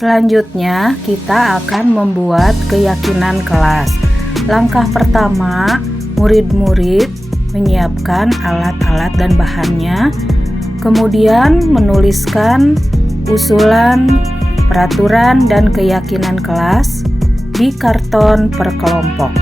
Selanjutnya, kita akan membuat keyakinan kelas. Langkah pertama, murid-murid menyiapkan alat-alat dan bahannya, kemudian menuliskan usulan, peraturan, dan keyakinan kelas di karton per kelompok.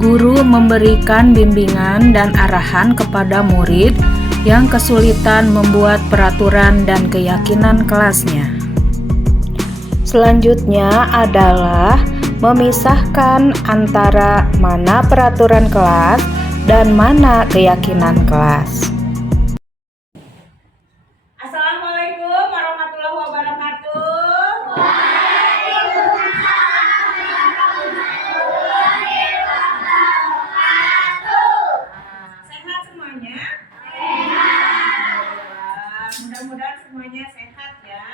Guru memberikan bimbingan dan arahan kepada murid yang kesulitan membuat peraturan dan keyakinan kelasnya. Selanjutnya adalah memisahkan antara mana peraturan kelas dan mana keyakinan kelas. Assalamualaikum warahmatullahi wabarakatuh. Sehat semuanya? Mudah-mudahan semuanya sehat ya.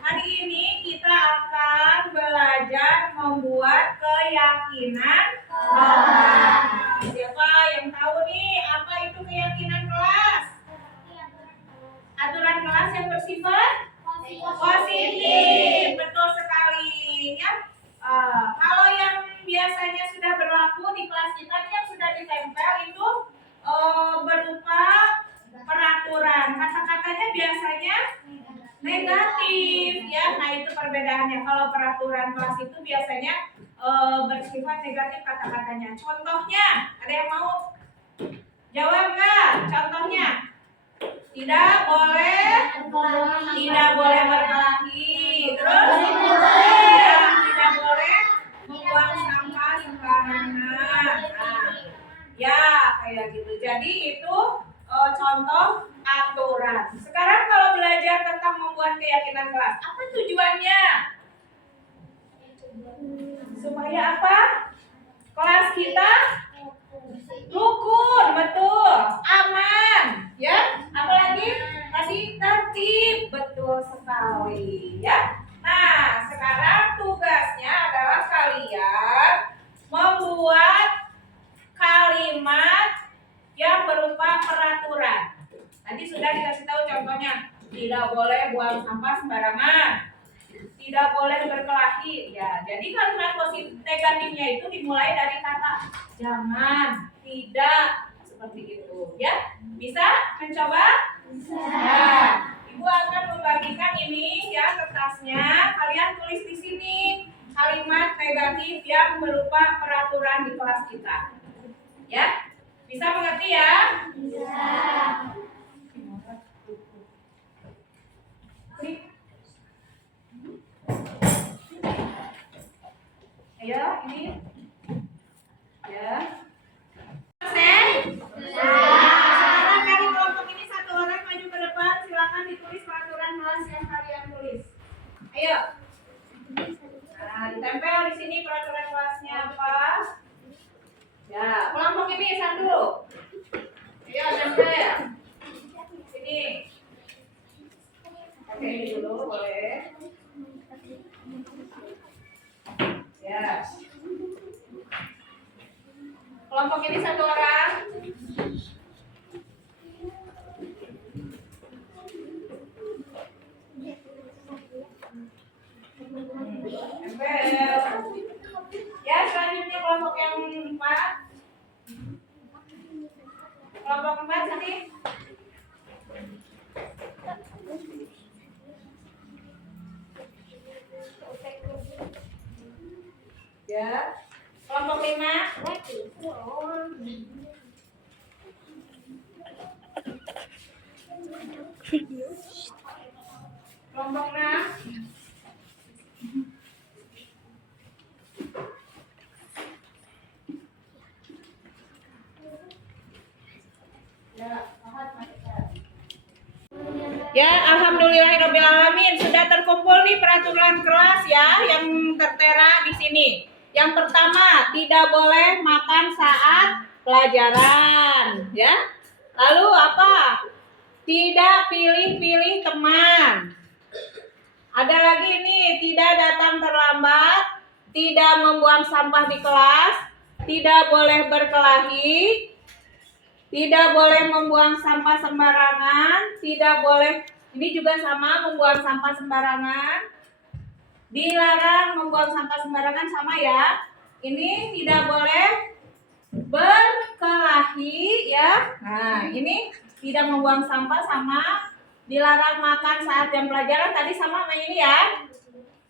Hari ini kita akan belajar membuat keyakinan kelas. Siapa yang tahu nih apa itu keyakinan kelas? Aturan kelas yang bersifat positif. Betul sekali ya. Kalau yang biasanya sudah berlaku di kelas kita nih, yang sudah ditempel itu berupa peraturan. Kata-katanya biasanya negatif ya. Nah, itu perbedaannya. Kalau peraturan kelas itu biasanya bersifat negatif kata-katanya. Contohnya, ada yang mau jawab nggak? Contohnya, tidak boleh berkelahi. Terus tidak boleh membuang sampah sembarangan. Ya kayak gitu. Jadi itu contoh aturan. Sekarang kalau belajar tentang membuat keyakinan kelas, apa tujuannya? Supaya apa? Kelas kita rukun, betul, aman, ya. Apalagi tadi tertib, betul sekali, ya. Nah, sekarang tugasnya adalah kalian membuat kalimat yang berupa peraturan. Tadi sudah dikasih tahu contohnya, tidak boleh buang sampah sembarangan, tidak boleh berkelahi. Ya, jadi kalimat positif negatifnya itu dimulai dari kata jangan, tidak, seperti itu. Ya, bisa mencoba? Bisa. Ya, Ibu akan membagikan ini ya kertasnya. Kalian tulis di sini kalimat negatif yang berupa peraturan di kelas kita. Ya, bisa mengerti ya? Bisa. Ayo, ini. Ya. Sekarang dari kelompok ini satu orang maju ke depan, silakan ditulis peraturan kelas yang kalian tulis. Ayo. Nah, ditempel di sini peraturan kelasnya apa? Ya, kelompok ini satu. Ayo, tempel. Sini. Oke, ini dulu boleh. Ya. Kelompok ini satu orang. Tempel. Ya, selanjutnya kelompok yang 4. Kelompok 4 sini. Ya. Kelompok 5. Kelompok 6. Ya, alhamdulillahirobbilalamin, sudah terkumpul nih peraturan kelas ya yang tertera di sini. Yang pertama, tidak boleh makan saat pelajaran, ya. Lalu apa? Tidak pilih-pilih teman. Ada lagi nih, tidak datang terlambat, tidak membuang sampah di kelas, tidak boleh berkelahi, tidak boleh membuang sampah sembarangan, tidak boleh, ini juga sama, membuang sampah sembarangan. Dilarang membuang sampah sembarangan, sama ya. Ini tidak boleh berkelahi ya. Nah, ini tidak membuang sampah sama. Dilarang makan saat jam pelajaran, tadi sama ini ya.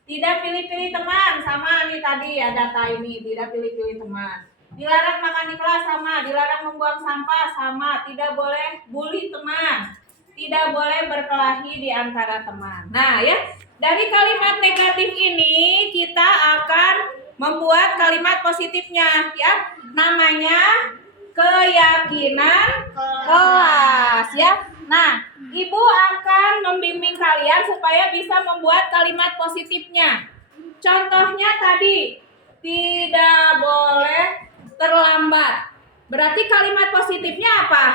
Tidak pilih-pilih teman, sama nih tadi ya data ini, tidak pilih-pilih teman. Dilarang makan di kelas, sama. Dilarang membuang sampah, sama. Tidak boleh bully teman. Tidak boleh berkelahi di antara teman. Nah ya, dari kalimat negatif ini kita akan membuat kalimat positifnya ya. Namanya keyakinan kelas ya. Nah, Ibu akan membimbing kalian supaya bisa membuat kalimat positifnya. Contohnya tadi, tidak boleh terlambat. Berarti kalimat positifnya apa?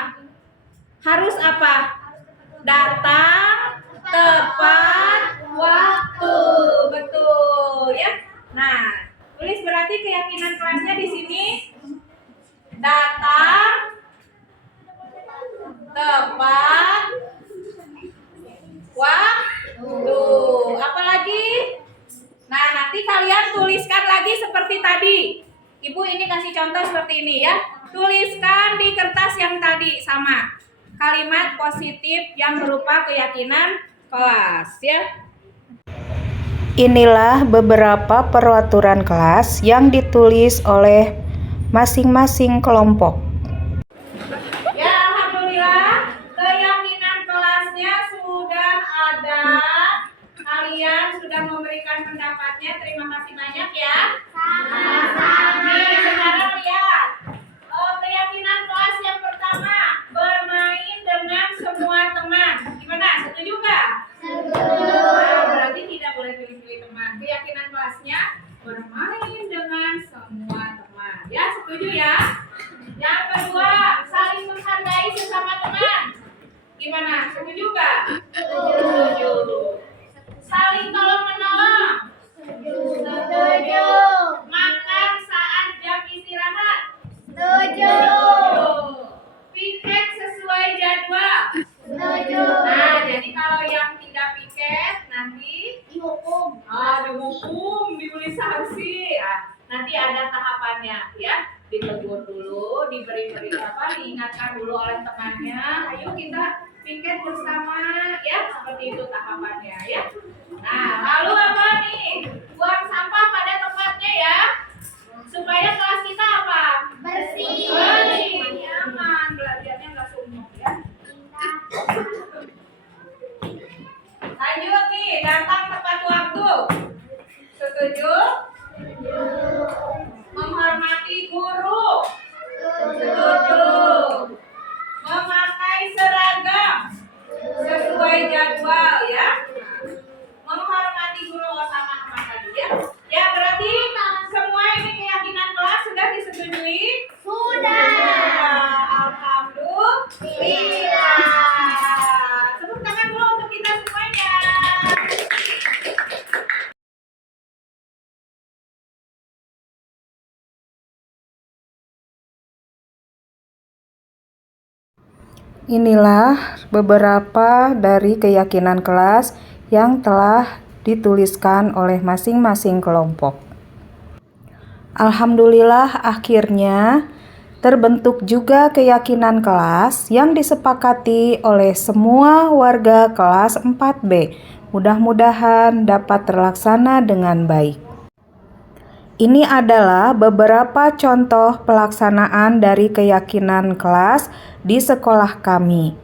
Harus apa? Datang tepat waktu. Betul ya. Nah, tulis berarti keyakinan kelasnya di sini. Datang tepat waktu. Apalagi? Nah, nanti kalian tuliskan lagi seperti tadi. Ibu ini kasih contoh seperti ini ya. Tuliskan di kertas yang tadi sama. Kalimat positif yang berupa keyakinan kelas ya. Inilah beberapa peraturan kelas yang ditulis oleh masing-masing kelompok. Ya, alhamdulillah keyakinan kelasnya sudah ada. Kalian sudah memberikan pendapatnya. Terima kasih banyak ya. Nih, sekarang lihat. Keyakinan kelas yang pertama, bermain dengan semua teman. Gimana? Setuju nggak? Nah, berarti tidak boleh pilih-pilih teman. Keyakinan kelasnya bermain dengan semua teman. Ya, setuju ya? Yang kedua, saling menghargai sesama teman. Gimana? Setuju nggak? Setuju. Saling tolong-menolong. Setuju. Makan saat jam istirahat. Setuju. Piket sesuai jadwal. Setuju. Nah, jadi kalau yang tidak piket nanti dihukum. Ada hukum, diberi sanksi. Nanti ada tahapannya ya. Ditegur dulu, diberi diingatkan dulu oleh temannya. Ayo kita piket bersama ya, seperti itu tahapannya ya. Nah, lalu apa nih? Buang sampah pada tempatnya ya. Supaya kelas kita apa? Bersih. Bersih, nyaman, belajarnya nggak suntuk ya. Lanjut nih, datang tepat waktu. Setuju? Menghormati guru. Setuju. Memakai seragam sesuai jadwal ya. Menghormati guru sama tadi ya. Ya, berarti semua ini keyakinan kelas sudah disetujui? Sudah. Alhamdulillah. Tepuk tangan dulu untuk kita semuanya. Inilah beberapa dari keyakinan kelas yang telah dituliskan oleh masing-masing kelompok. Alhamdulillah akhirnya terbentuk juga keyakinan kelas yang disepakati oleh semua warga kelas 4B. Mudah-mudahan dapat terlaksana dengan baik. Ini adalah beberapa contoh pelaksanaan dari keyakinan kelas di sekolah kami.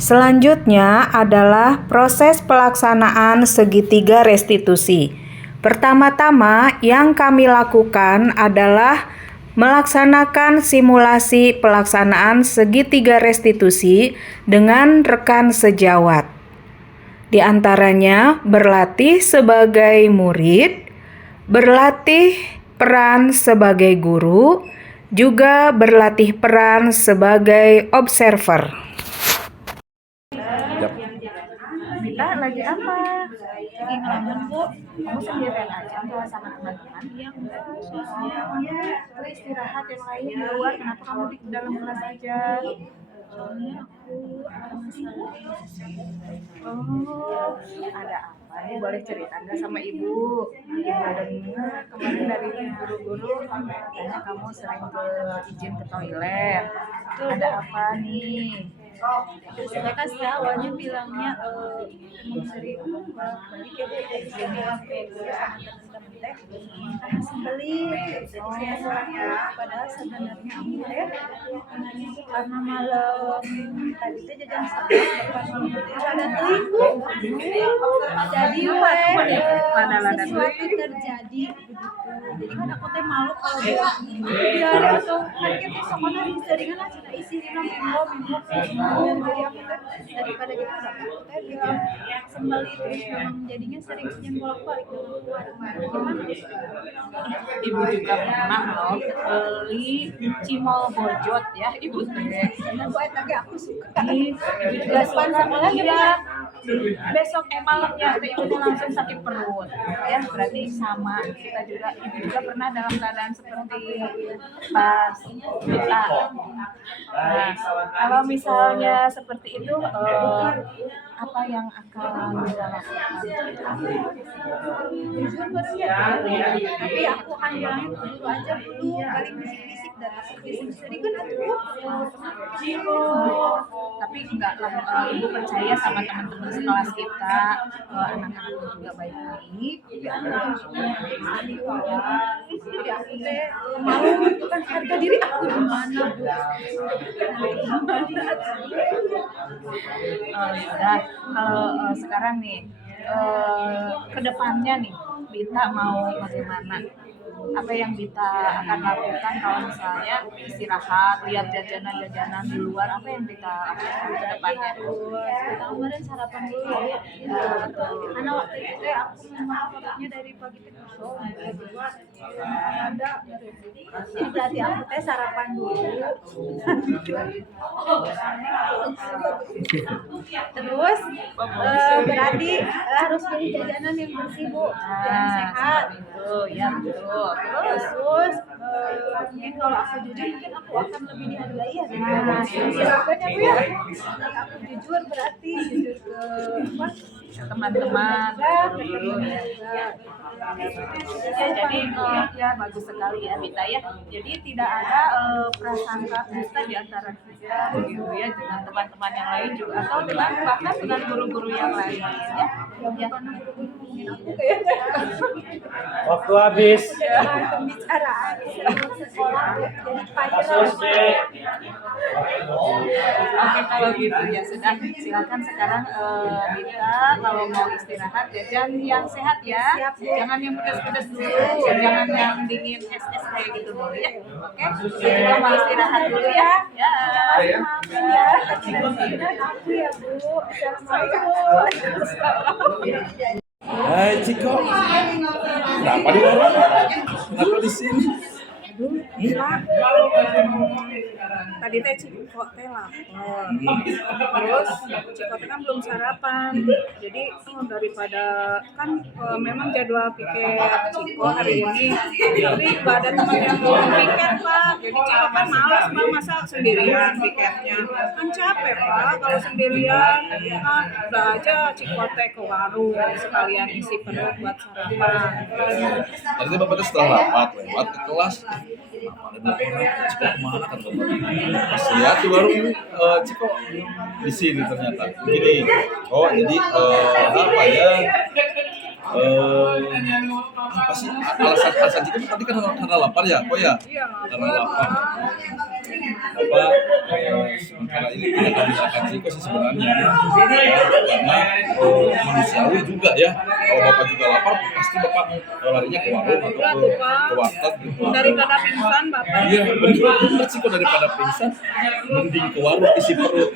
Selanjutnya adalah proses pelaksanaan segitiga restitusi. Pertama-tama yang kami lakukan adalah melaksanakan simulasi pelaksanaan segitiga restitusi dengan rekan sejawat. Di antaranya berlatih sebagai murid, berlatih peran sebagai guru, juga berlatih peran sebagai observer. Kita lagi apa? Lagi ngelamun, Bu. Kamu sendirian aja atau sama teman-teman? Yang khususnya istirahat yang lain di luar. Kenapa kamu di dalam kelas aja? Soalnya aku ada masalah. Oh, ada apa? Ini boleh cerita nggak sama Ibu? Ibu dengar kemarin dari guru-guru katanya kamu sering izin ke toilet. Ada apa nih? Saya kan awalnya bilangnya emang sering balik ya izin sampai sama teman-teman teh karena sembelit padahal sebenarnya aku teh karena malam tadi teh jajan sabtu ada ibu jadi sesuatu terjadi begitu jadi kan aku teh malu kalau biar atau kan kita sekolah di jaringan aja isi minggu jadi aku teh daripada kita aku teh bilang sembali terus memang jadinya sering bolak-balik gimana? Ibu juga pernah loh beli cimol bojot ya ibu teh. Buat lagi aku suka. Ibu juga sama lagi ya. Besok malamnya ibu langsung sakit perut. Ya berarti sama kita juga. Ibu juga pernah dalam keadaan seperti pas kita. Nah, kalau misalnya seperti itu apa yang akan kita lakukan? Jujur baru ya, tapi aku akan bilangin dulu aja dulu kali bisik-bisik dan bisik-bisik kan tapi enggak lah ibu percaya sama teman-teman sekelas kita anak-anak juga baik-baik jadi aku teh malu itu kan harga diri aku di mana Bu ya kalau sekarang nih kedepannya nih Bita mau bagaimana? Apa yang Bita akan lakukan kalau misalnya istirahat, lihat jajanan-jajanan di luar, apa yang Bita lakukan ke depannya? Kita kemarin sarapan dulu ya. Karena waktu itu aku memang perutnya dari pagi ke sore. Ada jadi berarti aku teh sarapan dulu. Terus berarti harus beli jajanan yang bersih Bu, yang sehat. Itu ya betul. Terus mungkin kalau aku jujur mungkin aku akan lebih dihargai ya daripada silakan ya Bu ya. Aku jujur berarti jujur ke teman-teman dulu ya. Ya jadi ya bagus sekali ya Bita ya. Jadi tidak ada prasangka dusta di antara kita gitu ya dengan teman-teman yang lain juga atau dengan bahkan dengan guru-guru yang lain ya. Ya karena guru-guru ngomongin aku kayaknya. Waktu habis. Bahan pembicaraan sekolah jadi viral. Oke kalau gitu ya sudah, silakan sekarang Dita kalau mau istirahat jajan yang sehat ya, jangan yang pedas-pedas dulu, jangan yang dingin es-es kayak gitu dulu ya. Oke, kita mau istirahat dulu ya. Ya. Maafin ya. Aku ya Bu. Assalamualaikum. Hai Ciko, kenapa di warung? Kenapa di sini? Tadi teh Ciko teh lapar. Terus Ciko teh kan belum sarapan. Jadi daripada kan memang jadwal piket Ciko hari ini, tapi gak ada teman yang mau piket Pak. Jadi Ciko kan malas Pak masa sendirian piketnya. Kan capek Pak kalau sendirian. Kan udah aja Ciko teh ke warung sekalian isi perut buat sarapan. Tadi bapak tuh setelah lewat ke kelas. Ada orang Ciko kemana kan bapak? Pas lihat di warung ini Ciko di sini ternyata. Begini, oh jadi apa ya? Apa sih alasan Ciko tadi kan karena lapar ya? Oh ya? Iya, Karena lapar. Bapak sementara ini tidak kami akan Ciko sih sebenarnya karena manusiawi juga ya. Kalau bapak juga lapar pasti bapak larinya ke warung atau ke warteg gitu. Daripada pingsan Bapak. Iya benar Ciko, daripada pingsan mending ke warung isi perut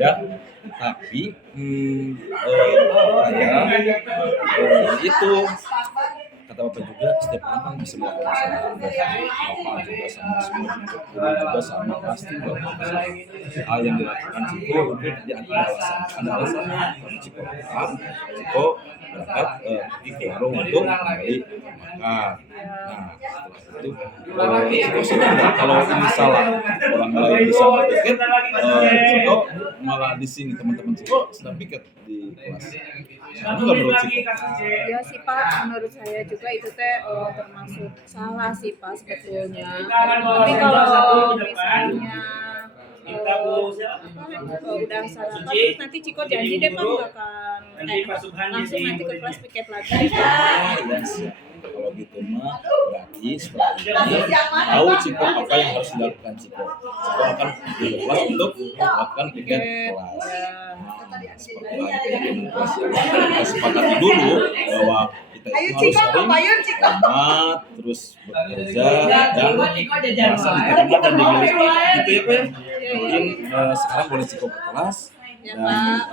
ya. Tapi apa ya itu kata bapak juga setiap orang kan bisa melakukan kesalahan. Bapak juga sama semua guru juga sama pasti melakukan hal yang dilakukan Ciko untuk di antara ada alasannya. Ciko paham, Ciko berangkat pergi ke warung untuk kembali makan. Nah setelah itu Ciko senang nggak kalau ini salah orang lain bisa piket, Ciko malah di sini teman-teman Ciko sedang piket di kelas. Kamu nggak menurut Ciko? Ya sih Pak, menurut saya juga itu teh termasuk salah sih Pak sebetulnya. Tapi kalau misalnya udah sarapan terus nanti Ciko janji deh Pak langsung nanti ke kelas piket lagi deh Pak. Ya siap. Kalau gitu mah berarti setelah ini tahu Ciko apa yang harus dilakukan Ciko. Ciko akan di kelas untuk melakukan piket kelas. Seperti itu kelas kita sepakati dulu bahwa kita itu harus sering hormat, terus bekerja dan merasa diterima dan dimiliki. Gitu ya Pak ya. Mungkin sekarang boleh Ciko ke kelas dan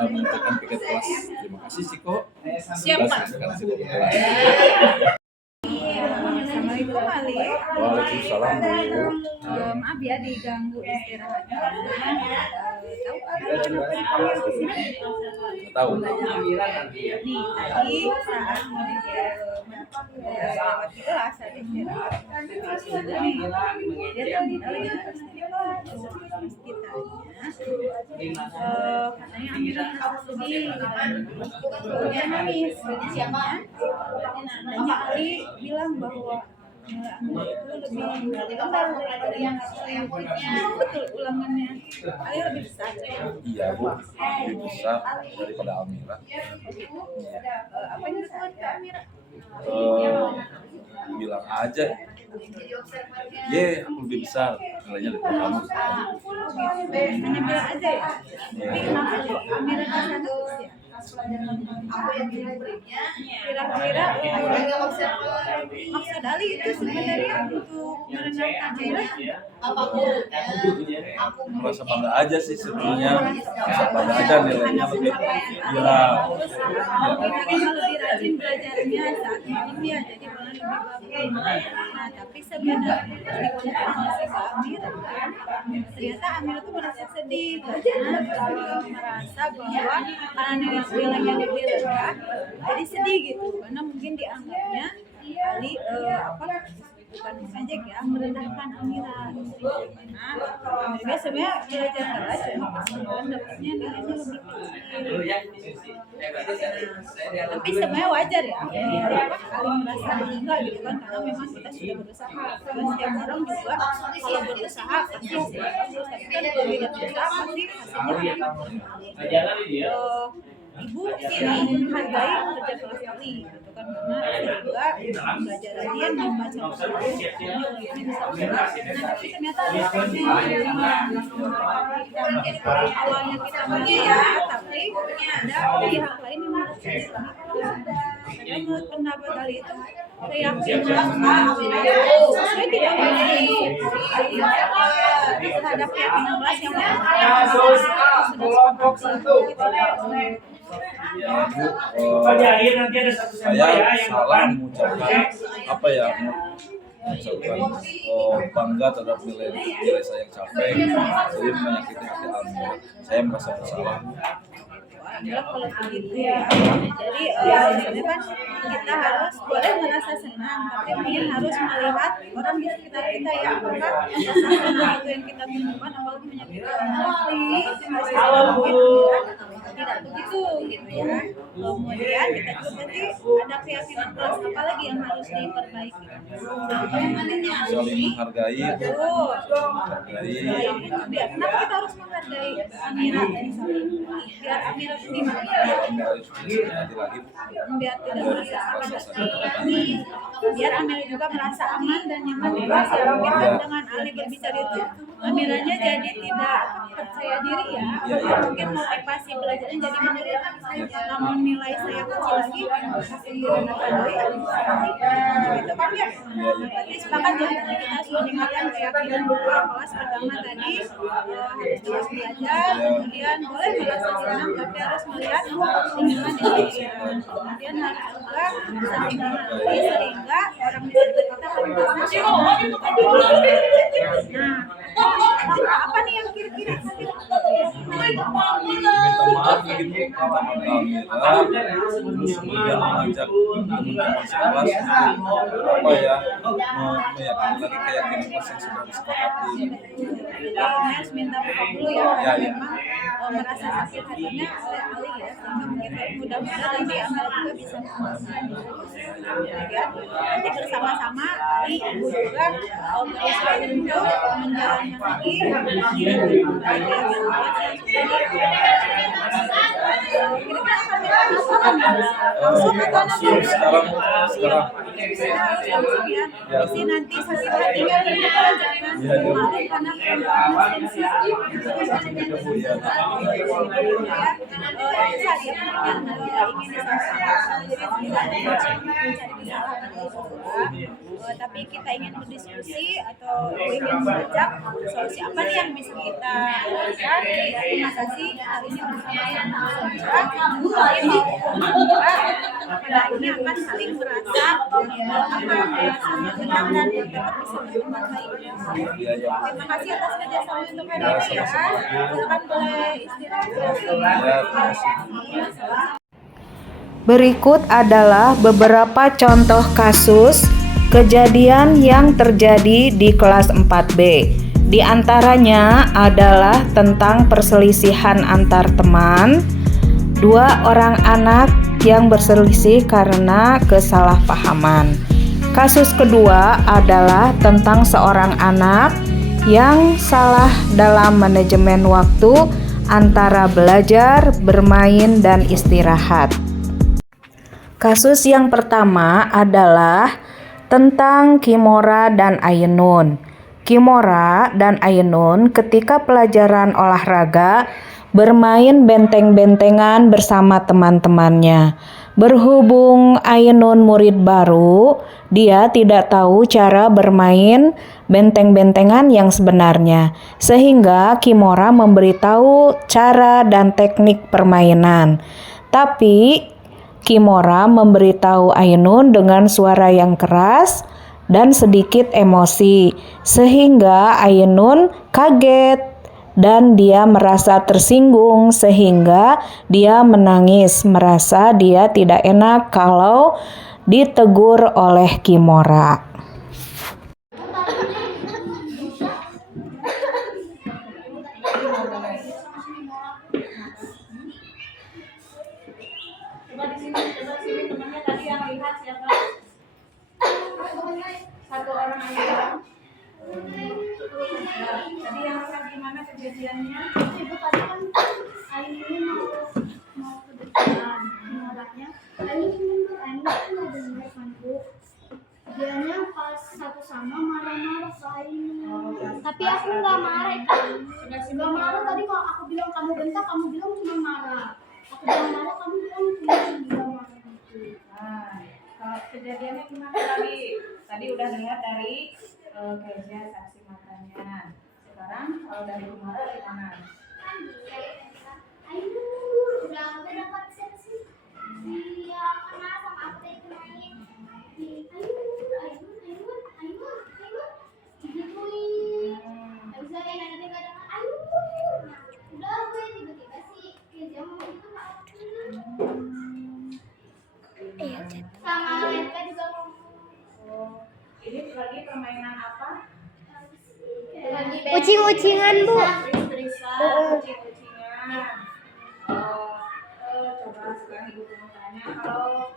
mengerjakan piket kelas. Terima kasih Ciko. Siap Pak. Sekarang Ciko ke kelas. Assalamualaikum Ali. Waalaikumsalam Bu. Maaf ya diganggu istirahatnya. Tahu kenapa dipanggil ke sini? Tahu. Nih tadi saat mau lewat kelas ada istirahat. Dia tadi katanya Amira sedih. Dia nangis. Siapa? Tanya Ali bilang bahwa itu lebih tebal daripada yang betul ulangannya. Ali lebih besar. Iya Bu, lebih besar daripada Amira. Apa yang disebut ke Amira? Bilang aja, aku lebih besar nilainya daripada kamu. Hanya bilang aja ya. Tapi kenapa Amira kasar terus ya? Kira-kira maksud Ali itu sebenarnya untuk merendahkan Amira. Merasa bangga aja sih sebenarnya, merasa bangga aja nilainya lebih. Ya, Amira lebih rajin belajarnya saat ini ya, jadi malah lebih bagus. Nah, tapi sebenarnya konfirmasi ke Amira, ternyata Amira tuh merasa sedih karena merasa bahwa karena nilainya lebih rendah, jadi sedih gitu, karena mungkin dianggapnya Ali bukan mengejek ya, merendahkan Amira. Karena Amira sebenarnya belajar keras, cuma persoalan dapatnya nilainya lebih kecil. Tapi sebenarnya wajar ya, saling merasa bangga gitu kan, karena memang kita sudah berusaha. Dan setiap orang juga kalau berusaha pasti hasilnya bagus, tapi kan kalau tidak berusaha pasti hasilnya ibu ingin menghargai kerja kelas kali gitu kan, karena sehingga belajar rajin membaca buku ini bisa berubah. Nah tapi ternyata ada awalnya kita baca ya, tapi ada pihak lain yang mengatakan karena menurut pendapat dari itu keyakinan saya tidak terhadap keyakinan kelas yang Saya salah mengucapkan apa ya, mengucapkan bangga terhadap nilai saya yang capek, jadi menyakiti hati Almira. Saya merasa bersalah. Kalau begitu ya, jadi sebenarnya kan kita harus boleh merasa senang, tapi mungkin harus melihat orang di sekitar kita ya, apakah rasa senang itu yang kita tunjukkan apalagi menyakiti orang lain itu masih tidak begitu gitu ya. Kemudian kita juga berarti ada keyakinan kelas apa lagi yang harus diperbaiki. Saling menghargai, Biar kenapa kita harus menghargai Amira biar Amira biar tidak merasa biar Amira juga merasa aman dan nyaman di kelas ya. Mungkin kan dengan Ali berbicara itu Amiranya jadi tidak percaya diri ya, mungkin motivasi belajarnya jadi menurun. Namun nilai saya kecil lagi masih direndahi gitu kan ya. Berarti sepakat ya, kita harus meningkatkan keyakinan kelas pertama tadi harus terus belajar, kemudian boleh merasa senang tapi harus melihat lingkungan di sekitar, kemudian harus juga saling mengerti sehingga orang di sekitar kita akan merasa nah apa nih yang kira-kira minta maaf gitu sama Almira, terus kemudian mengajak teman-teman sekelas apa ya, meyakini lagi keyakinan kelas yang sudah disepakati. harus minta maaf dulu ya, memang merasa sakit hatinya oleh Ali ya, sehingga mungkin mudah-mudahan nanti Amel juga bisa memaafkan ya. Nanti bersama-sama Ali, ibu juga berusaha untuk menjalankan lagi Sekarang isi nanti sakit hatinya jangan malu karena tapi kita ingin berdiskusi atau ingin mengajak solusi apa nih yang bisa kita lakukan. Terima kasih hari ini bersama-sama pada ini akan saling merasa senang dan tetap bisa berkembang baik. Terima kasih atas kerjasama untuk hari ini ya. Silakan boleh istirahat. Berikut adalah beberapa contoh kasus kejadian yang terjadi di kelas 4B. Di antaranya adalah tentang perselisihan antar teman, 2 orang anak yang berselisih karena kesalahpahaman. Kasus kedua adalah tentang seorang anak yang salah dalam manajemen waktu antara belajar, bermain, dan istirahat. Kasus yang pertama adalah tentang Kimora dan Ainun. Kimora dan Ainun ketika pelajaran olahraga bermain benteng-bentengan bersama teman-temannya. Berhubung Ainun murid baru, dia tidak tahu cara bermain benteng-bentengan yang sebenarnya. Sehingga Kimora memberitahu cara dan teknik permainan. Tapi Kimora memberitahu Ainun dengan suara yang keras dan sedikit emosi, sehingga Ainun kaget dan dia merasa tersinggung, sehingga dia menangis, merasa dia tidak enak kalau ditegur oleh Kimora. Coba di sini temannya tadi yang lihat siapa? Satu orang aja. Tadi yang lihat gimana kejadiannya? Ibu tadi kan ini mau ke depan. sama marah-marah ke Ainun. Tapi aku nggak marah kan? Nggak marah tadi kalau aku bilang kamu bentak, kamu bilang cuma marah. Aku bilang marah, kamu bilang cuma marah gitu. Nah, kalau kejadiannya gimana tadi? Tadi udah dengar dari Kezia saksi matanya. Sekarang kalau dari Kimora gimana? Ainun udah dapat sensi. Dia kenal sama aku dari kemarin. Ainun, digituin. Habis itu kayak nanti kadang Ainun. Udah gue tiba-tiba sih dia mau gitu aku. Sama mereka juga ngomong. Oh, ini lagi permainan apa? Ucing-ucingan, Bu. Tris-trisan, kucing-kucingan. Coba sekarang ibu mau tanya kalau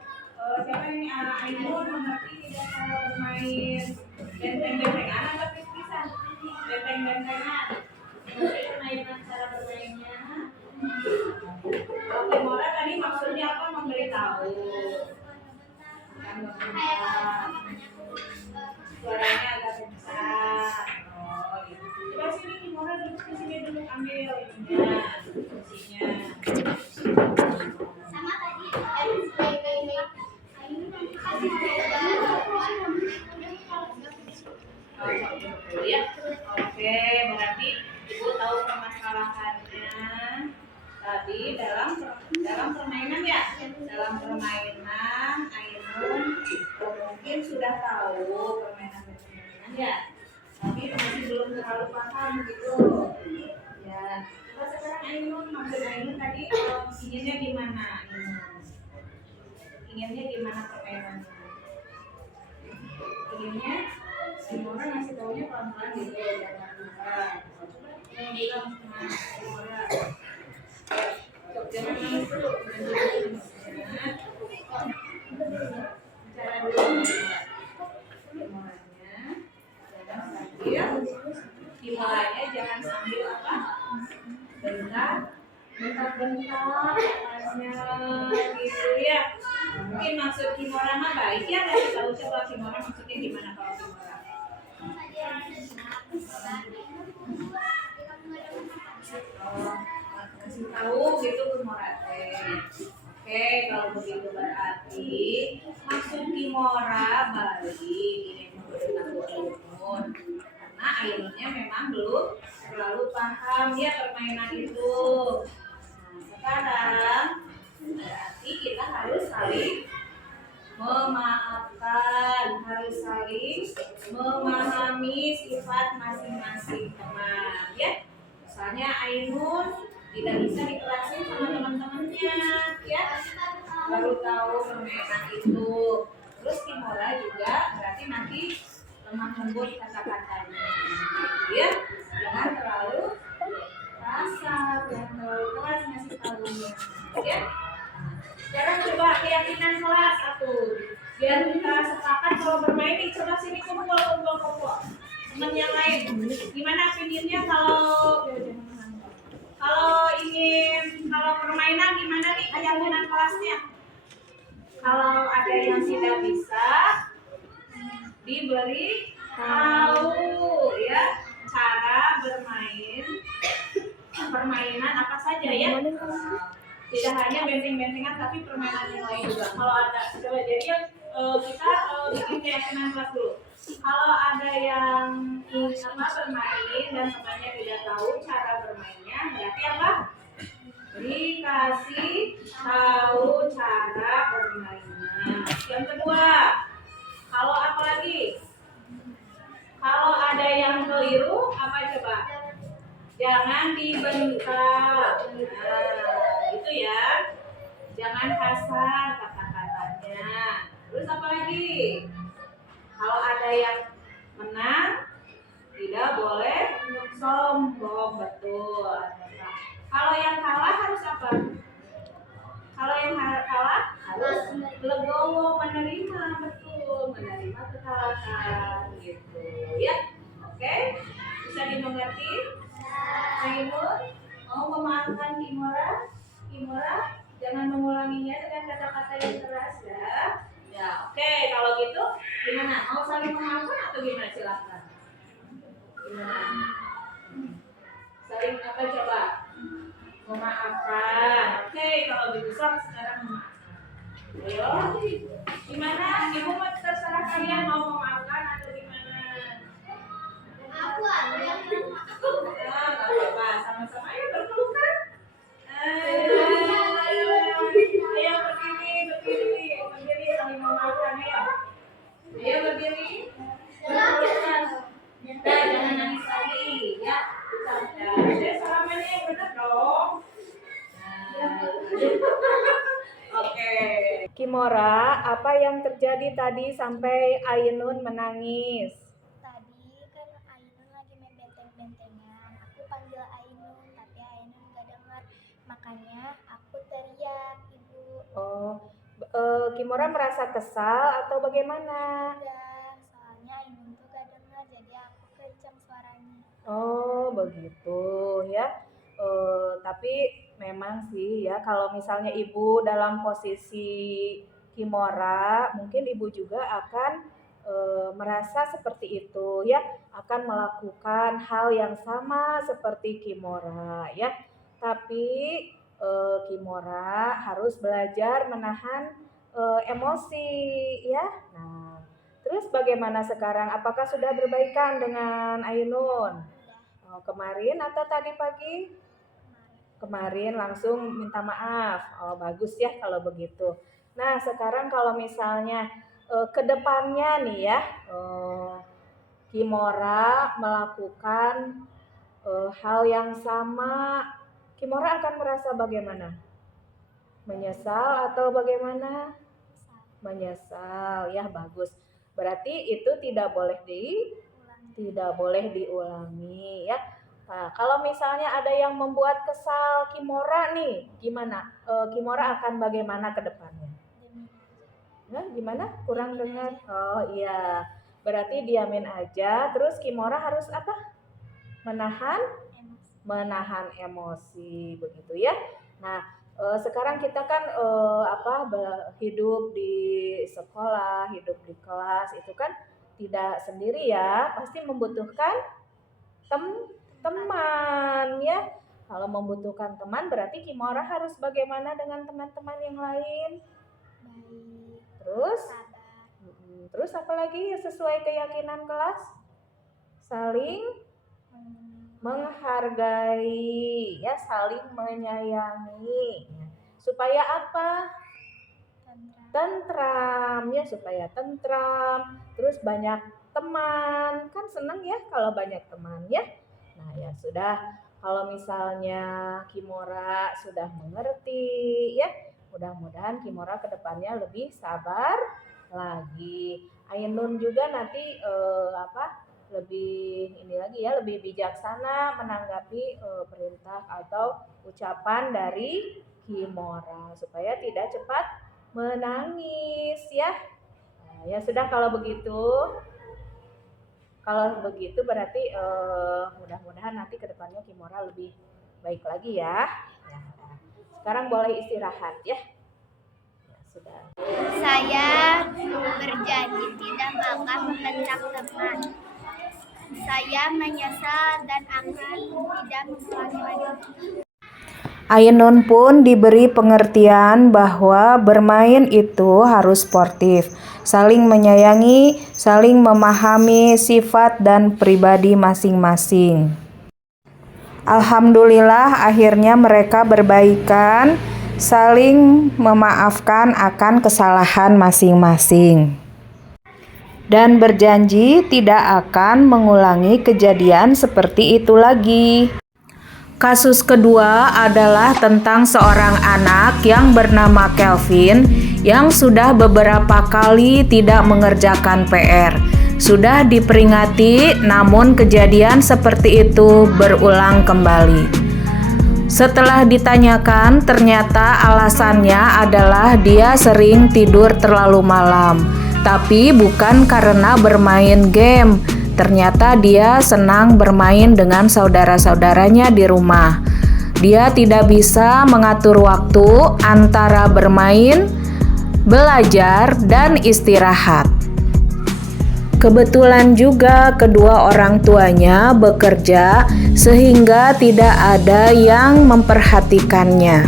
siapa ini Ainun mengerti tidak cara bermain benteng-bentengan atau tris-trisan? Benteng-bentengan. Permainan cara bermainnya. Kalau Kimora tadi maksudnya apa? Memberitahu. Bukan memberitahu. Suaranya agak besar. Oh, gitu. Coba sini Kimora duduk di sini dulu, ambil ininya, kursinya. Sama tadi kayak Ainun nanti kasih Ya, oke, berarti ibu tahu permasalahannya. Tadi dalam permainan ya, dalam permainan Ainun mungkin sudah tahu permainan ya, tapi masih belum terlalu paham gitu. Ya, coba sekarang Ainun, maksud Ainun tadi inginnya gimana? Inginnya gimana permainannya? Inginnya Kimora ngasih taunya pelan-pelan gitu, jangan marah. Yang bilang sama Kimora, jangan nangis dulu, bicara dulu. Kimoranya jangan sambil apa? Bentar-bentar gitu ya. Mungkin maksud Kimora mah baik ya, kasih tahu coba Kimora maksudnya gimana kalau Kimora? Kasih tahu gitu Kimora teh. Oke, kalau begitu berarti maksud Kimora baik ini memberitahu Ainun. Karena Ainunnya memang belum terlalu paham ya permainan itu. Nah, sekarang berarti kita harus saling memaafkan, harus saling memahami sifat masing-masing teman ya. Misalnya Ainun tidak bisa dikelasin sama teman-temannya ya, baru tahu permainan itu. Terus Kimora juga berarti nanti lemah lembut kata-katanya ya, jangan terlalu kasar, jangan terlalu keras ngasih tahunya ya. Sekarang coba keyakinan kelas aku, biar kita sepakat kalau bermain nih. Coba sini kumpul teman yang lain. Gimana opininya kalau permainan gimana nih keyakinan kelasnya? Kalau ada yang tidak bisa diberi tahu ya cara bermain permainan apa saja ya. Tidak hanya benteng-bentengan tapi permainan yang lain juga. Kalau ada, coba jadi kita bikin keyakinan kelas dulu. Kalau ada yang ingin bermain dan temannya tidak tahu cara bermainnya, berarti apa? Dikasih tahu cara bermainnya. Yang kedua, kalau apa lagi? Kalau ada yang keliru, apa coba? Jangan dibentak. Nah, itu ya. Jangan kasar kata-katanya. Terus apa lagi? Kalau ada yang menang, tidak boleh sombong, betul. Kalau yang kalah harus apa? Kalau yang kalah harus legowo, menerima, betul, menerima kekalahan gitu ya. Oke, bisa dimengerti? Ainun mau memaafkan Kimora? Kimora jangan mengulanginya dengan kata-kata yang keras ya. Ya, oke. Kalau gitu, gimana? Mau saling memaafkan atau gimana? Silakan. Gimana? Saling apa coba? Memaafkan. Oke, kalau gitu sekarang memaafkan. Ayo. Gimana? Ibu mau terserah kalian mau memaafkan atau gimana? Aku ada yang Nah, nggak apa-apa. Sama-sama ayo berpelukan. Ayo berdiri saling memaafkan ayo. Ayo berdiri. Berpelukan. Nah, jangan nangis lagi ya. Saya salamannya yang benar dong. Oke. Kimora, apa yang terjadi tadi sampai Ainun menangis? Tadi kan Ainun lagi main benteng-bentengan. Aku panggil Ainun, tapi Ainun gak dengar. Makanya aku teriak, Ibu. Oh, Kimora merasa kesal atau bagaimana? Udah, soalnya Ainun tuh gak dengar, jadi aku kencang suaranya. Oh, begitu ya. Tapi memang sih ya, kalau misalnya ibu dalam posisi Kimora, mungkin ibu juga akan merasa seperti itu ya, akan melakukan hal yang sama seperti Kimora ya. Tapi Kimora harus belajar menahan emosi ya. Nah, terus bagaimana sekarang? Apakah sudah berbaikan dengan Ainun? Oh, kemarin atau tadi pagi? Kemarin langsung minta maaf. Oh, bagus ya kalau begitu. Nah, sekarang kalau misalnya ke depannya nih ya, Kimora melakukan hal yang sama, Kimora akan merasa bagaimana? Menyesal atau bagaimana? Menyesal, ya bagus. Berarti itu tidak boleh diulangi ya. Nah, kalau misalnya ada yang membuat kesal Kimora nih, gimana? Kimora akan bagaimana ke depannya? Nah, gimana? Kurang dengar. Oh iya, berarti diamin aja. Terus Kimora harus apa? Menahan emosi, begitu ya. Nah, sekarang kita kan hidup di sekolah, hidup di kelas itu kan tidak sendiri ya, pasti membutuhkan teman ya. Kalau membutuhkan teman berarti Kimora harus bagaimana dengan teman-teman yang lain? Baik, Terus? sabar. Terus apa lagi sesuai keyakinan kelas? Saling menghargai ya, saling menyayangi. Supaya apa? Tentram ya, supaya tentram. Terus banyak teman, kan senang ya kalau banyak teman ya. Nah ya sudah, kalau misalnya Kimora sudah mengerti ya, mudah-mudahan Kimora kedepannya lebih sabar lagi. Ainun juga nanti lebih bijaksana menanggapi perintah atau ucapan dari Kimora supaya tidak cepat menangis ya. Nah, ya sudah kalau begitu berarti mudah-mudahan nanti kedepannya Kimora lebih baik lagi ya. Nah, sekarang boleh istirahat ya. Ya sudah. Saya berjanji tidak akan membentak teman. Saya menyesal dan akan tidak mengulangi lagi. Ainun pun diberi pengertian bahwa bermain itu harus sportif, saling menyayangi, saling memahami sifat dan pribadi masing-masing. Alhamdulillah akhirnya mereka berbaikan, saling memaafkan akan kesalahan masing-masing. Dan berjanji tidak akan mengulangi kejadian seperti itu lagi. Kasus kedua adalah tentang seorang anak yang bernama Kelvin yang sudah beberapa kali tidak mengerjakan PR. Sudah diperingati, namun kejadian seperti itu berulang kembali. Setelah ditanyakan, ternyata alasannya adalah dia sering tidur terlalu malam. Tapi bukan karena bermain game. Ternyata dia senang bermain dengan saudara-saudaranya di rumah. Dia tidak bisa mengatur waktu antara bermain belajar, dan istirahat. Kebetulan juga kedua orang tuanya bekerja sehingga tidak ada yang memperhatikannya.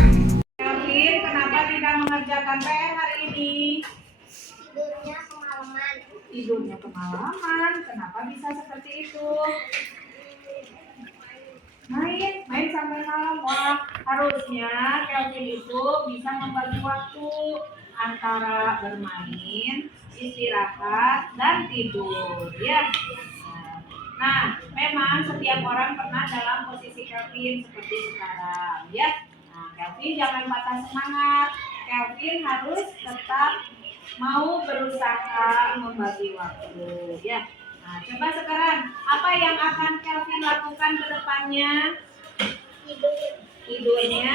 Kelvin, kenapa tidak mengerjakan PR hari ini? Tidurnya kemalaman. Tidurnya kemalaman. Kenapa bisa seperti itu? Main sampai malam. Wah, harusnya Kelvin itu bisa membagi waktu antara bermain, istirahat, dan tidur, ya. Nah, memang setiap orang pernah dalam posisi Kelvin seperti sekarang, ya. Nah, Kelvin jangan patah semangat. Kelvin harus tetap mau berusaha membagi waktu, ya. Nah, coba sekarang apa yang akan Kelvin lakukan ke depannya? Tidurnya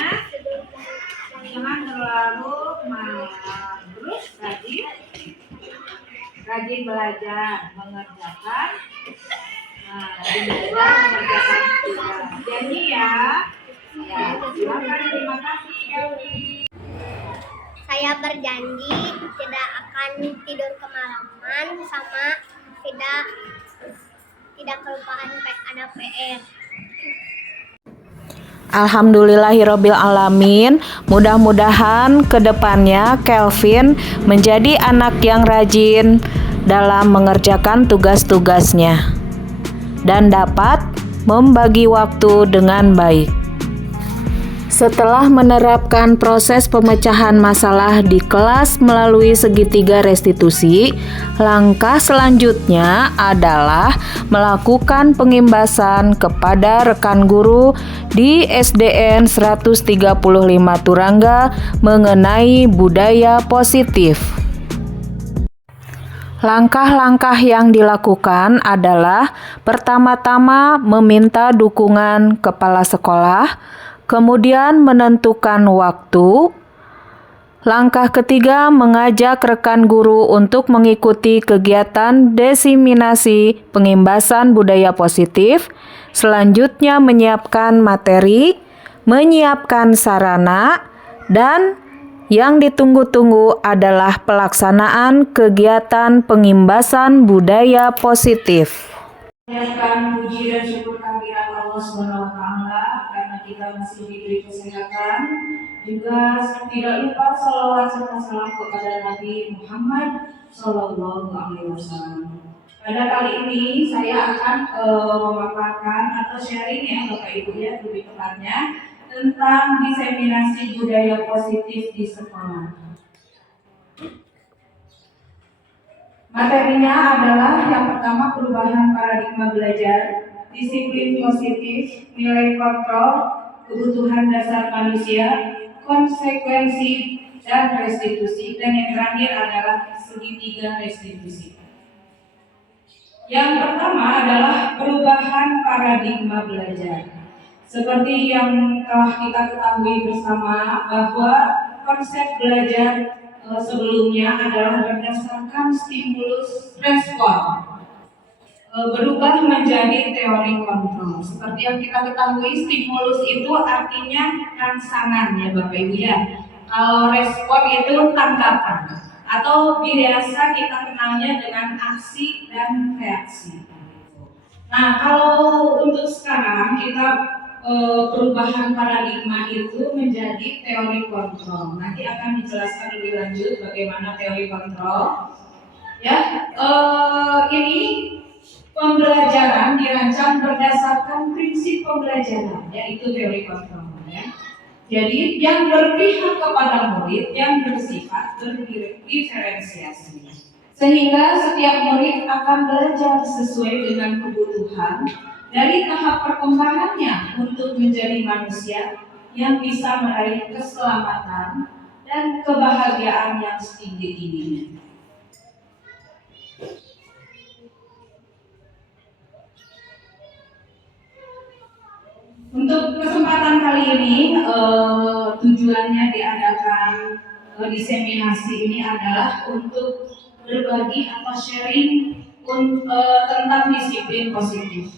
jangan terlalu malam. Terus rajin belajar, mengerjakan. Nah, rajin belajar, mengerjakan tugas. Janji ya. Ya, silakan. Terima kasih Kelvin. Saya berjanji tidak akan tidur kemalaman sama tidak kelupaan ada PR. Alhamdulillahirabbil alamin. Mudah-mudahan kedepannya Kelvin menjadi anak yang rajin dalam mengerjakan tugas-tugasnya dan dapat membagi waktu dengan baik. Setelah menerapkan proses pemecahan masalah di kelas melalui segitiga restitusi, langkah selanjutnya adalah melakukan pengimbasan kepada rekan guru di SDN 135 Turangga mengenai budaya positif. Langkah-langkah yang dilakukan adalah pertama-tama meminta dukungan kepala sekolah, kemudian menentukan waktu. Langkah ketiga, mengajak rekan guru untuk mengikuti kegiatan diseminasi pengimbasan budaya positif. Selanjutnya menyiapkan materi, menyiapkan sarana, dan yang ditunggu-tunggu adalah pelaksanaan kegiatan pengimbasan budaya positif. Panjatkan puji dan syukur kehadirat Allah Subhanahu wa taala karena kita masih diberi kesehatan. Juga tidak lupa shalawat serta salam kepada Nabi Muhammad Sallallahu Alaihi Wasallam. Pada kali ini saya akan memaparkan atau sharing ya Bapak Ibu ya lebih tepatnya tentang diseminasi budaya positif di sekolah. Materinya adalah yang pertama perubahan paradigma belajar, disiplin positif, nilai kontrol, kebutuhan dasar manusia, konsekuensi, dan restitusi. Dan yang terakhir adalah segitiga restitusi. Yang pertama adalah perubahan paradigma belajar. Seperti yang telah kita ketahui bersama bahwa konsep belajar sebelumnya adalah berdasarkan stimulus respon berubah menjadi teori kontrol. Seperti yang kita ketahui, stimulus itu artinya rangsangan ya Bapak Ibu ya. Kalau respon itu tanggapan atau biasa kita kenalnya dengan aksi dan reaksi. Nah, kalau untuk sekarang kita perubahan paradigma itu menjadi teori kontrol. Nanti akan dijelaskan lebih lanjut bagaimana teori kontrol. Ya, ini pembelajaran dirancang berdasarkan prinsip pembelajaran, yaitu teori kontrol. Ya. Jadi yang berpihak kepada murid yang bersifat berdiferensiasi. Sehingga setiap murid akan belajar sesuai dengan kebutuhan dari tahap perkembangannya untuk menjadi manusia yang bisa meraih keselamatan dan kebahagiaan yang setinggi-tingginya. Untuk kesempatan kali ini, tujuannya diadakan diseminasi ini adalah untuk berbagi atau sharing tentang disiplin positif.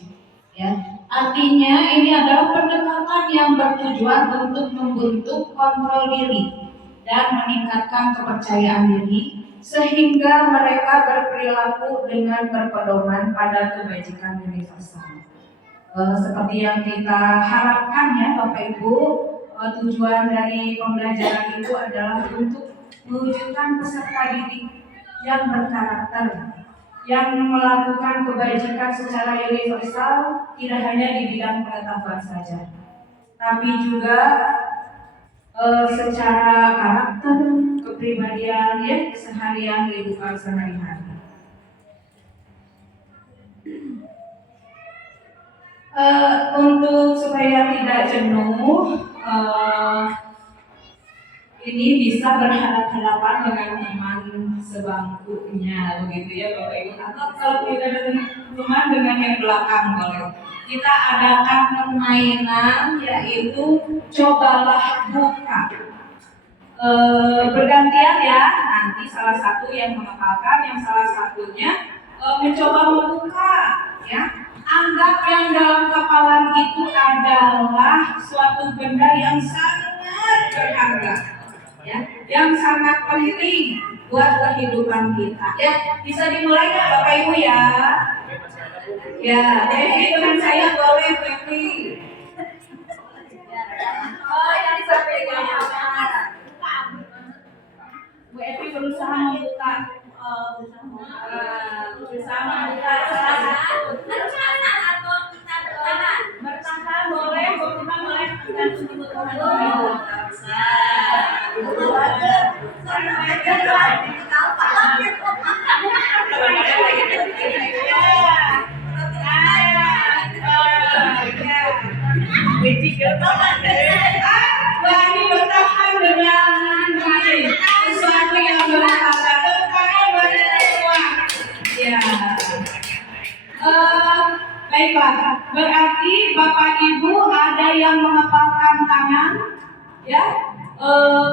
Ya, artinya ini adalah pendekatan yang bertujuan untuk membentuk kontrol diri dan meningkatkan kepercayaan diri sehingga mereka berperilaku dengan berpedoman pada kebajikan universal. Seperti yang kita harapkan ya Bapak Ibu, tujuan dari pembelajaran itu adalah untuk mewujudkan peserta didik yang berkarakter, yang melakukan kebajikan secara universal, tidak hanya di bidang pengetahuan saja, tapi juga secara karakter, kepribadian, ya, keseharian kehidupan sehari-hari. Untuk supaya tidak jenuh, ini bisa berhadapan-hadapan dengan teman sebangkunya, begitu ya Bapak Ibu. Atau kalau tidak ada teman dengan yang belakang boleh. Kita adakan permainan yaitu cobalah buka. Bergantian ya, nanti salah satu yang menghafalkan, yang salah satunya mencoba membuka ya. Anggap yang dalam kepala itu adalah suatu benda yang sangat berharga ya, yang sangat penting buat kehidupan kita ya. Bisa dimulai nggak Bapak Ibu ya? Ya, Devi dengan saya boleh Devi. Oh, yang disampaikan Bu Evi berusaha membuka, berusaha membuka salah satu. Bertahan boleh, bertahan boleh, dan kebutuhan Bani bertahan dengan baik, sesuatu yang berharga. Tepuk bagi semua. Ya. Baiklah, berarti Bapak Ibu ada yang mengepalkan tangan, ya,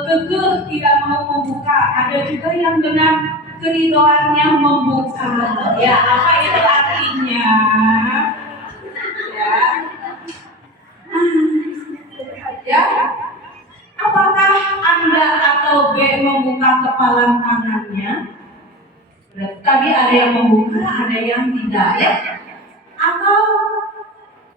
kekeh tidak mau membuka. Ada juga yang dengan keridoannya membuka. Ya, apa itu artinya? Ya. Ya, apakah Anda atau B membuka kepalan tangannya? Tadi ada yang membuka, ada yang tidak ya. Atau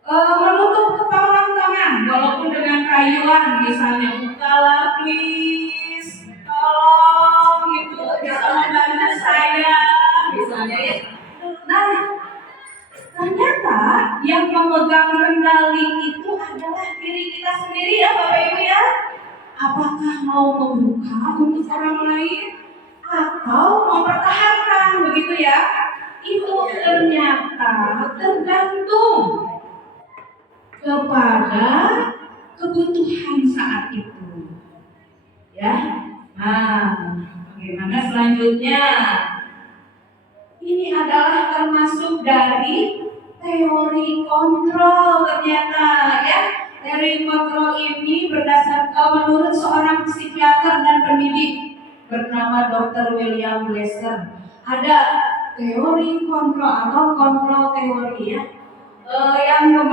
menutup kepalan tangan, walaupun dengan rayuan, misalnya bukalah please, tolong itu bisa membantu saya, misalnya ya. Nah, ternyata yang memegang kendali itu adalah diri kita sendiri ya Bapak Ibu ya. Apakah mau membuka untuk orang lain atau mempertahankan begitu ya? Itu ternyata tergantung kepada kebutuhan saat itu. Ya. Nah, bagaimana selanjutnya? Ini adalah termasuk dari teori kontrol ternyata ya. Teori kontrol ini berdasarkan menurut seorang psikiater dan pendidik bernama Dr. William Glasser. Ada teori kontrol atau kontrol teori ya. Yang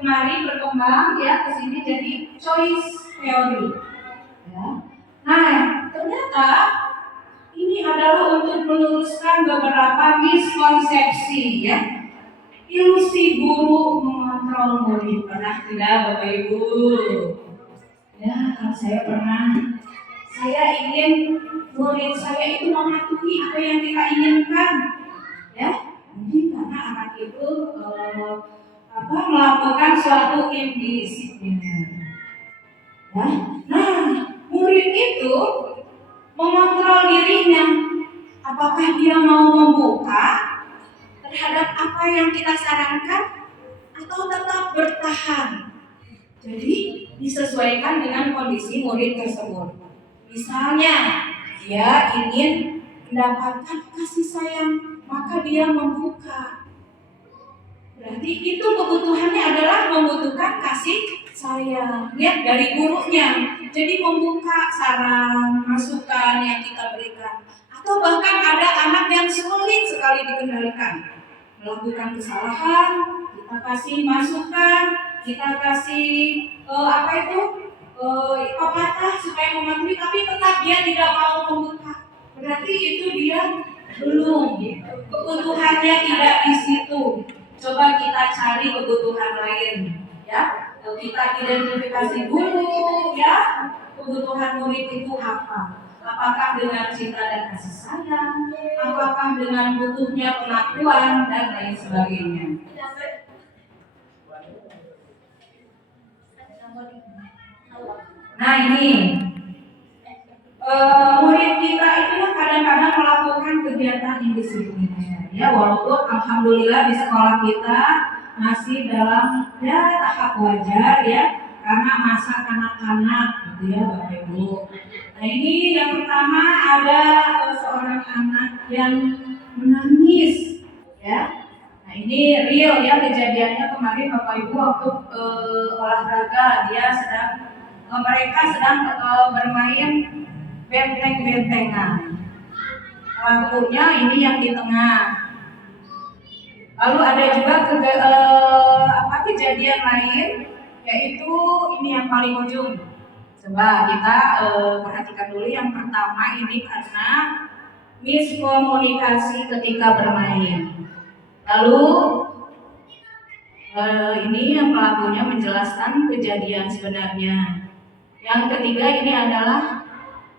kemarin berkembang ya ke sini jadi choice theory. Ya. Nah, ternyata ini adalah untuk meluruskan beberapa miskonsepsi ya. Ilusi guru mengontrol murid. Pernah tidak Bapak Ibu? Ya, kalau saya pernah. Saya ingin murid saya itu mematuhi apa yang kita inginkan. Ya, mungkin karena anak itu melakukan suatu indisipliner. Ya. Nah, murid itu mengontrol dirinya, apakah dia mau membuka terhadap apa yang kita sarankan atau tetap bertahan. Jadi disesuaikan dengan kondisi murid tersebut. Misalnya dia ingin mendapatkan kasih sayang, maka dia membuka. Berarti itu kebutuhannya adalah membutuhkan kasih sayang ya, dari gurunya. Jadi membuka saran, masukan yang kita berikan. Atau bahkan ada anak yang sulit sekali dikendalikan, melakukan kesalahan, kita kasih masukan, kita kasih pepatah supaya mematuhi, tapi tetap dia tidak mau membuka. Berarti itu dia belum, gitu. Kebutuhannya tidak di situ. Coba kita cari kebutuhan lain, ya. Kita identifikasi dulu, ya. Kebutuhan murid itu apa? Apakah dengan cinta dan kasih sayang? Apakah dengan butuhnya pengakuan dan lain sebagainya? Nah ini murid kita itu kadang-kadang melakukan kegiatan indisipliner. Ya walaupun alhamdulillah di sekolah kita masih dalam ya tahap wajar ya karena masa kanak-kanak gitu ya Bapak Ibu. Nah ini yang pertama ada seorang anak yang menangis ya. Nah ini real ya kejadiannya kemarin Bapak Ibu waktu olahraga dia mereka sedang bermain benteng-bentengan. Lampunya ini yang di tengah. Lalu ada juga kejadian lain yaitu ini yang paling ujung. Coba kita perhatikan dulu yang pertama ini karena miskomunikasi ketika bermain. Lalu ini yang pelakunya menjelaskan kejadian sebenarnya. Yang ketiga ini adalah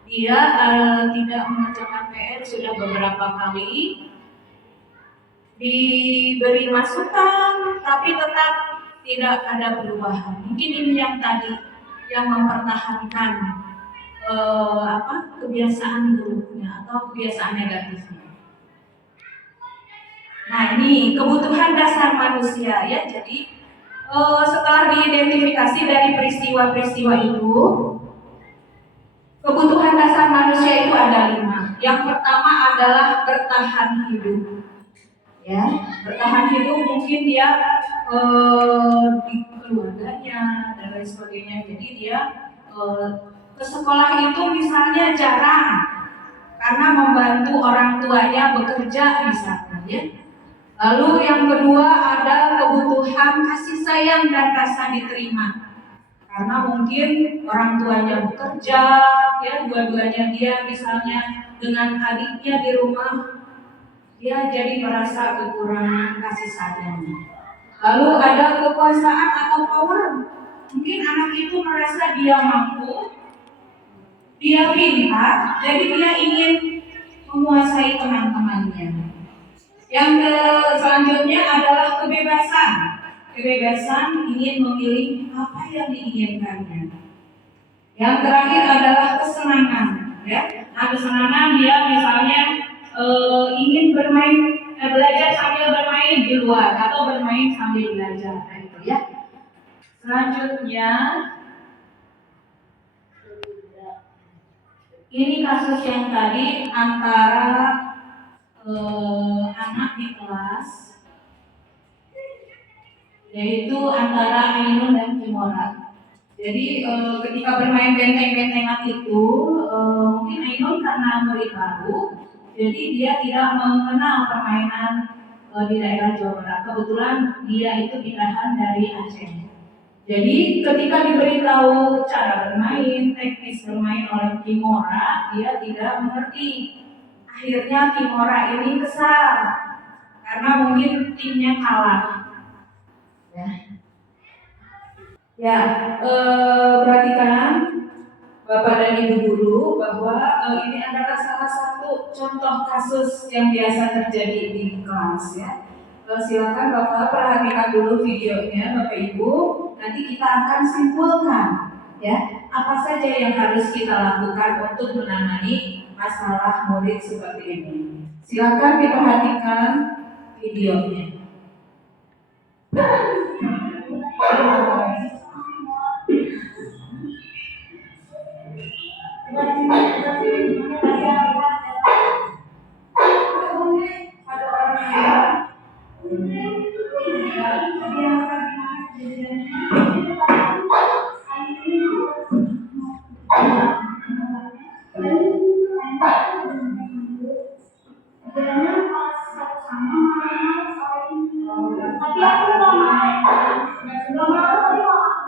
dia tidak mengerjakan PR sudah beberapa kali, diberi masukan tapi tetap tidak ada perubahan. Mungkin ini yang tadi yang mempertahankan kebiasaan buruknya atau kebiasaan negatifnya. Nah ini kebutuhan dasar manusia ya. Jadi setelah diidentifikasi dari peristiwa-peristiwa itu, kebutuhan dasar manusia itu ada 5. Yang pertama adalah bertahan hidup. Ya, bertahan hidup mungkin dia di keluarganya dan lain sebagainya. Jadi dia ke sekolah itu misalnya jarang karena membantu orang tuanya bekerja misalnya ya. Lalu yang kedua ada kebutuhan kasih sayang dan rasa diterima. Karena mungkin orang tuanya bekerja, ya dua-duanya dia misalnya dengan adiknya di rumah, dia jadi merasa kekurangan kasih sayang. Lalu ada kekuasaan atau power. Mungkin anak itu merasa dia mampu, dia pintar, jadi dia ingin menguasai teman-temannya. Yang selanjutnya adalah kebebasan. Kebebasan ingin memilih apa yang diinginkannya. Yang terakhir adalah kesenangan. Ya, nah, kesenangan dia misalnya ingin belajar sambil bermain di luar atau bermain sambil belajar. Nah, itu ya. Selanjutnya, ini kasus yang tadi antara anak di kelas, yaitu antara Ainun dan Kimora. Jadi ketika bermain benteng-bentengan itu, mungkin Ainun karena murid baru, jadi dia tidak mengenal permainan di daerah Jawa Barat. Kebetulan dia itu pindahan dari Aceh. Jadi ketika diberitahu cara bermain, teknis bermain oleh Kimora, dia tidak mengerti. Akhirnya Kimora ini kesal karena mungkin timnya kalah. Perhatikan Bapak dan Ibu guru bahwa ini adalah salah satu contoh kasus yang biasa terjadi di kelas ya. Silakan Bapak perhatikan dulu videonya Bapak Ibu. Nanti kita akan simpulkan ya apa saja yang harus kita lakukan untuk menangani masalah murid seperti ini. Silakan diperhatikan videonya. Tapi aku nggak mau tadi kalau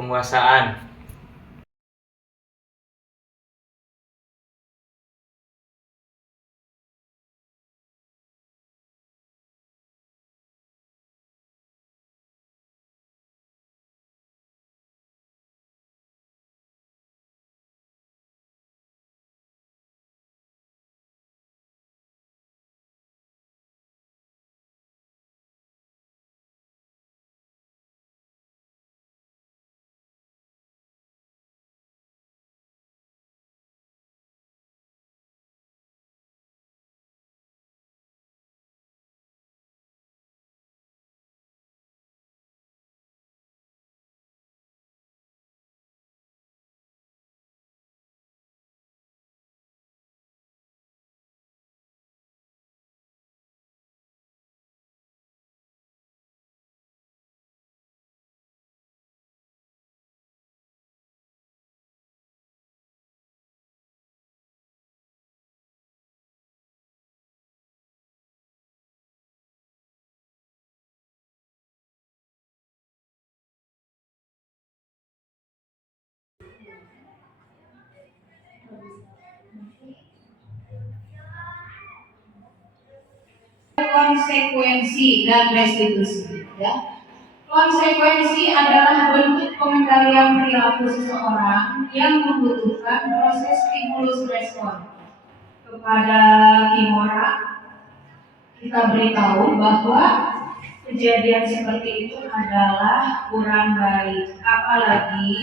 penguasaan. Konsekuensi dan restitusi, ya. Konsekuensi adalah bentuk pengendalian perilaku seseorang yang membutuhkan proses stimulus respon. Kepada Kimora, kita beritahu bahwa kejadian seperti itu adalah kurang baik. Apalagi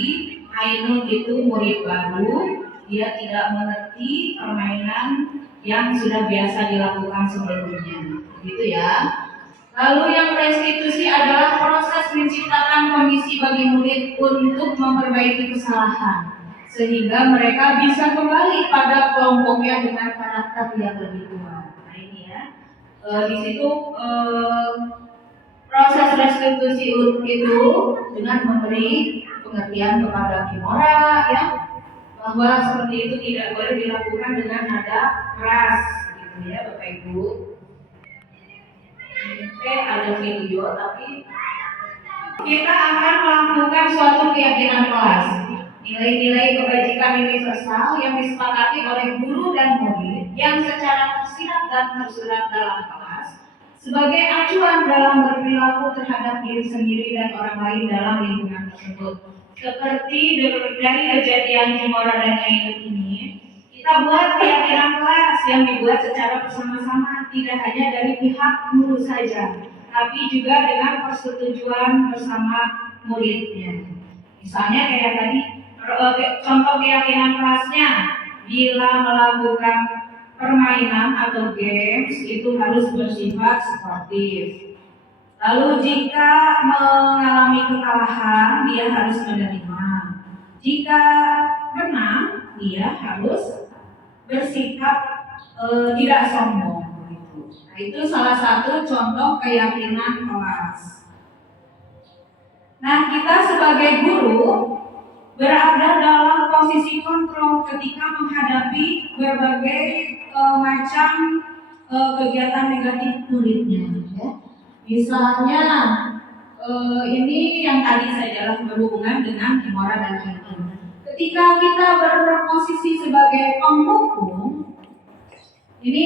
Ainun itu murid baru, dia tidak mengerti permainan yang sudah biasa dilakukan sebelumnya, gitu ya. Lalu yang restitusi adalah proses menciptakan kondisi bagi murid untuk memperbaiki kesalahan, sehingga mereka bisa kembali pada kelompoknya dengan karakter yang lebih kuat. Nah ini ya, di situ proses restitusi itu dengan memberi pengertian kepada Kimora, ya, bahwa seperti itu tidak boleh dilakukan dengan nada keras, gitu ya Bapak Ibu. Ada video, tapi kita akan melakukan suatu keyakinan kelas. Nilai-nilai kebajikan universal yang disepakati oleh guru dan murid yang secara tersirat dan tersurat dalam kelas sebagai acuan dalam berperilaku terhadap diri sendiri dan orang lain dalam lingkungan tersebut. Seperti dari kejadian Kimora dan Ainun ini, kita buat keyakinan kelas yang dibuat secara bersama-sama, tidak hanya dari pihak guru saja, tapi juga dengan persetujuan bersama muridnya. Misalnya kayak tadi, contoh keyakinan kelasnya, bila melakukan permainan atau games itu harus bersifat sportif. Lalu jika mengalami kekalahan, dia harus menerima. Jika menang, dia harus bersikap tidak sombong. Nah, itu salah satu contoh keyakinan kelas. Nah, kita sebagai guru berada dalam posisi kontrol ketika menghadapi berbagai macam kegiatan negatif muridnya. Ya. Misalnya ini yang tadi saya berhubungan dengan Kimora dan Ainun. Ketika kita berposisi sebagai penghukum, ini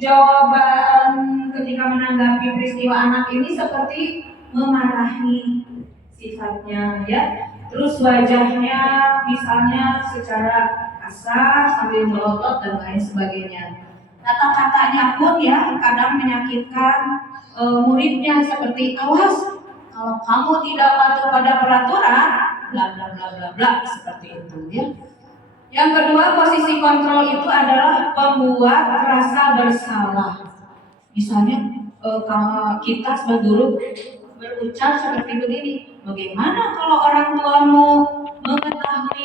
jawaban ketika menanggapi peristiwa anak ini seperti memarahi sifatnya, ya. Terus wajahnya misalnya secara kasar sambil melotot dan lain sebagainya. Kata-katanya pun ya kadang menyakitkan muridnya seperti awas kalau kamu tidak patuh pada peraturan, bla bla bla bla bla, seperti itu ya. Yang kedua, posisi kontrol itu adalah membuat rasa bersalah. Misalnya kalau kita sebagai guru berucap seperti begini, bagaimana kalau orang tuamu mengetahui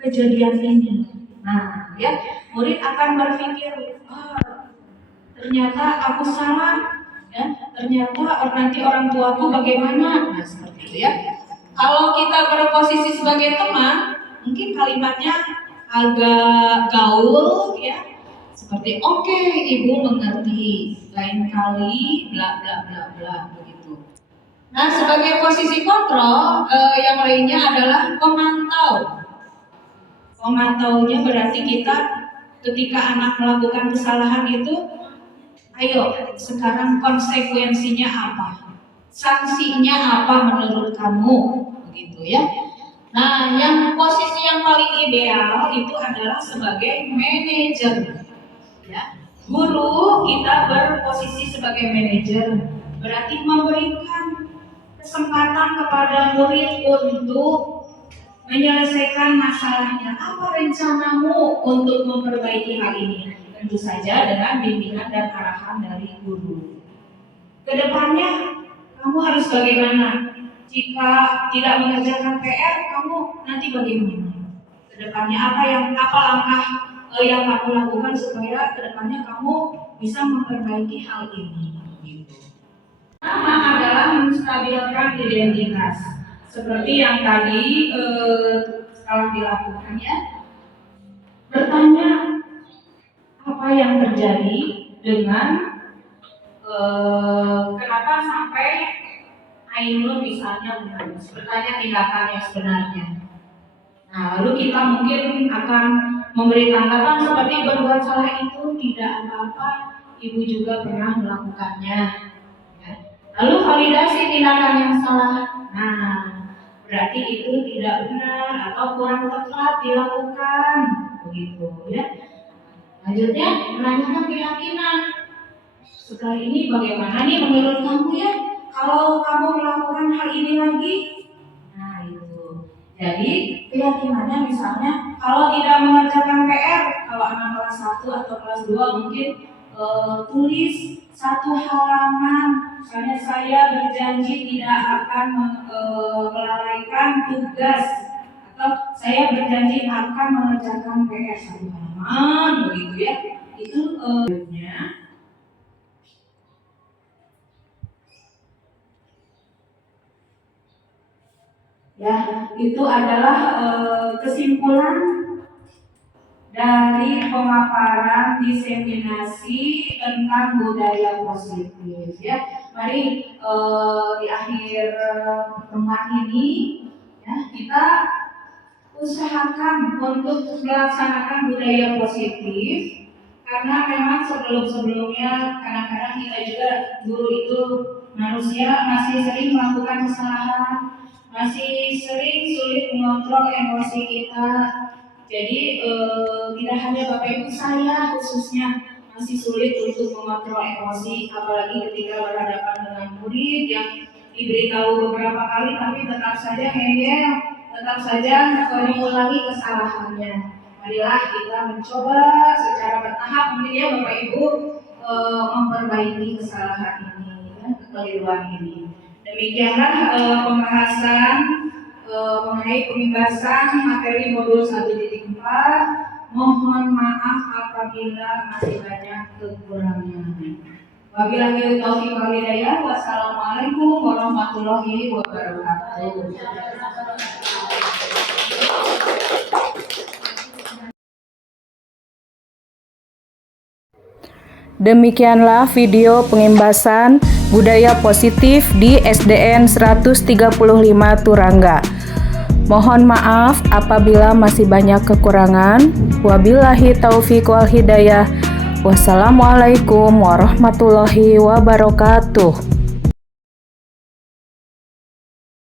kejadian ini? Nah, ya, murid akan berpikir, ternyata aku salah, ya, ternyata nanti orang tuaku bagaimana? Nah, seperti itu ya. Kalau kita berposisi sebagai teman, mungkin kalimatnya agak gaul, ya, seperti oke, ibu mengerti, lain kali, bla bla bla bla, begitu. Nah, sebagai posisi kontrol, yang lainnya adalah pemantau. Pemantaunya berarti kita ketika anak melakukan kesalahan itu, ayo sekarang konsekuensinya apa? Sanksinya apa menurut kamu? Begitu ya. Nah, yang posisi yang paling ideal itu adalah sebagai manajer. Ya. Guru kita berposisi sebagai manajer, berarti memberikan kesempatan kepada murid untuk menyelesaikan masalahnya. Apa rencanamu untuk memperbaiki hal ini? Tentu saja dengan bimbingan dan arahan dari guru. Kedepannya kamu harus bagaimana? Jika tidak mengerjakan PR, kamu nanti bagaimana? Kedepannya apa langkah yang kamu lakukan supaya kedepannya kamu bisa memperbaiki hal ini? Gitu. Pertama adalah menstabilkan identitas, seperti yang tadi telah dilakukan ya. Bertanya apa yang terjadi dengan kenapa sampai Ainun misalnya menangis, bertanya tindakan yang sebenarnya. Nah, lalu kita mungkin akan memberi tanggapan seperti berbuat salah itu tidak apa-apa, ibu juga pernah melakukannya. Ya. Lalu validasi tindakan yang salah. Nah, berarti itu tidak benar atau kurang tepat dilakukan, begitu ya. Lanjutnya menanyakan keyakinan. Setelah ini bagaimana nih menurut kamu ya? Kalau kamu melakukan hal ini lagi, nah itu. Jadi keyakinannya misalnya kalau tidak mengerjakan PR, kalau anak kelas 1 atau kelas 2 mungkin tulis 1 halaman. Misalnya saya berjanji tidak akan melalaikan tugas, atau saya berjanji akan mengerjakan PR 1 halaman, begitu ya. Itu ya, itu adalah kesimpulan dari pemaparan diseminasi tentang budaya positif ya. Mari di akhir pertemuan ini ya, kita usahakan untuk melaksanakan budaya positif, karena memang sebelumnya kadang-kadang kita juga guru itu manusia masih sering melakukan kesalahan, masih sering sulit mengontrol emosi kita. Jadi tidak hanya Bapak Ibu, saya khususnya masih sulit untuk mengontrol emosi, apalagi ketika berhadapan dengan murid yang diberitahu beberapa kali tapi tetap saja ngeyel, tetap saja mengulangi kesalahannya. Marilah kita mencoba secara bertahap mungkin ya Bapak Ibu memperbaiki kesalahan ini, ya, kekeliruan ini. Demikianlah pembahasan mengenai pembebasan materi modul 1.4. Mohon maaf apabila masih banyak kekurangan. Wabillahi taufiq wal hidayah. Wassalamualaikum warahmatullahi wabarakatuh. Demikianlah video pengimbasan budaya positif di SDN 135 Turangga. Mohon maaf apabila masih banyak kekurangan. Wabillahi taufiq wal hidayah. Wassalamualaikum warahmatullahi wabarakatuh.